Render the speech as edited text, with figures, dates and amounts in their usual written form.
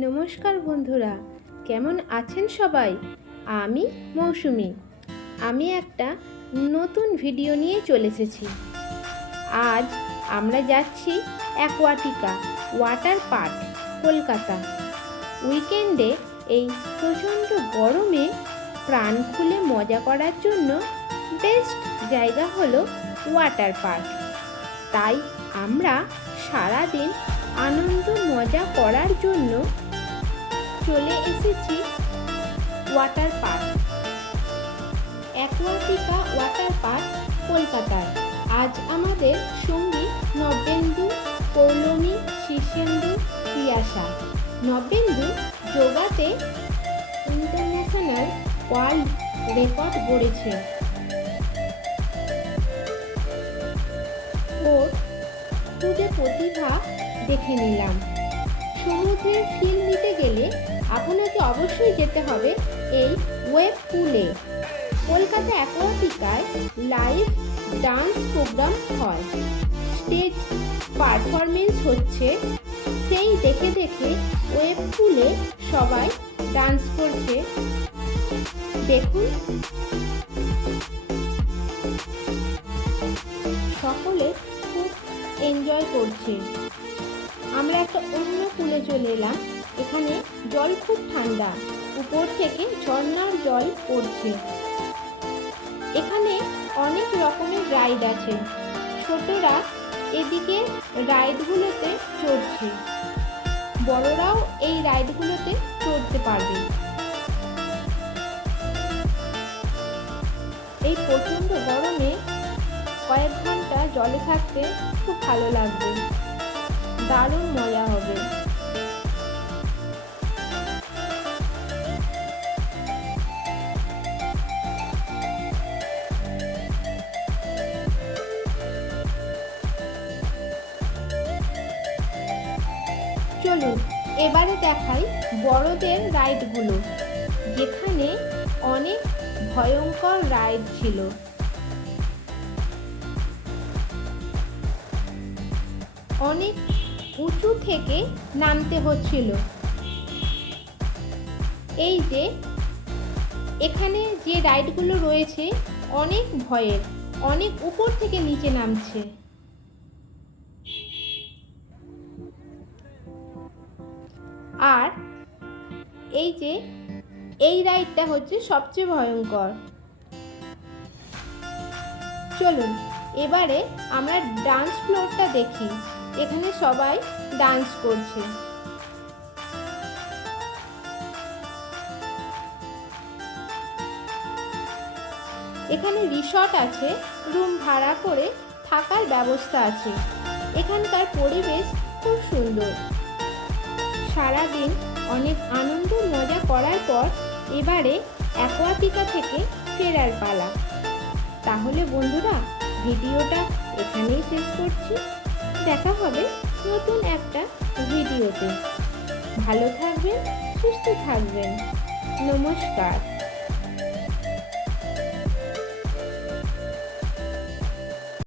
নমস্কার বন্ধুরা, কেমন আছেন সবাই? আমি মৌসুমি। আমি একটা নতুন ভিডিও নিয়ে চলে এসেছি। আজ আমরা যাচ্ছি অ্যাকোয়াটিকা ওয়াটার পার্ক, কলকাতা। উইকেন্ডে এই প্রচণ্ড গরমে প্রাণ খুলে মজা করার জন্য বেস্ট জায়গা হলো ওয়াটার পার্ক। তাই আমরা সারাদিন আনন্দ মজা করার জন্য চলে এসেছি water park, Aquatica water park, কলকাতায়। আজ আমাদের সঙ্গী নবেন্দু, পৌলমী, শীর্ষেন্দু, পিয়াসা। নবেন্দু যোগাতে ইন্টারন্যাশনাল ওয়ার্ল্ড রেকর্ড গড়েছে। ওর খুদে প্রতিভা দেখে নিলাম। সমুদ্রের ফিল নিতে গেলে আপনাকে অবশ্যই যেতে হবে এই ওয়েভ পুলে। কলকাতা অ্যাকোয়াটিকায় লাইভ ডান্স প্রোগ্রাম হয়, স্টেজ পারফরমেন্স হচ্ছে, সেই দেখে দেখে ওয়েভ পুলে সবাই ডান্স করছে। দেখুন, সকলে খুব এনজয় করছে। আমরা একটা অন্য পুলে চলে এলাম। এখানে জল খুব ঠান্ডা, উপর থেকে ঝর্ণার জল পড়ছে। এখানে অনেক রকমের রাইড আছে। ছোটরা এদিকে রাইডগুলোতে চড়ছে, বড়রাও এই রাইডগুলোতে চড়তে পারবে। এই প্রচণ্ড গরমে কয়েক ঘন্টা জলে থাকতে খুব ভালো লাগবে, দারুণ মজা হবে। চলুন এবারে দেখাই বড়দের রাইডগুলো, যেখানে অনেক ভয়ঙ্কর রাইড ছিল। অনেক উঁচু থেকে নামতে হচ্ছিল। এই যে এখানে যে রাইডগুলো রয়েছে অনেক ভয়ের, অনেক উপর থেকে নিচে নামছে। আর এই যে এই রাইডটা হচ্ছে সবচেয়ে ভয়ঙ্কর। চলুন এবারে আমরা ডান্স ফ্লোরটা দেখি। এখানে সবাই ডান্স করছে। এখানে রিসর্ট আছে, রুম ভাড়া করে থাকার ব্যবস্থা আছে। এখানকার পরিবেশ খুব সুন্দর। সারাদিন অনেক আনন্দ মজা করার পর এবারে অ্যাকোয়াটিকা থেকে ফেরার পালা। তাহলে বন্ধুরা, ভিডিওটা এখানেই শেষ করছি। দেখা হবে নতুন একটা ভিডিওতে। ভালো থাকবেন, সুস্থ থাকবেন। নমস্কার।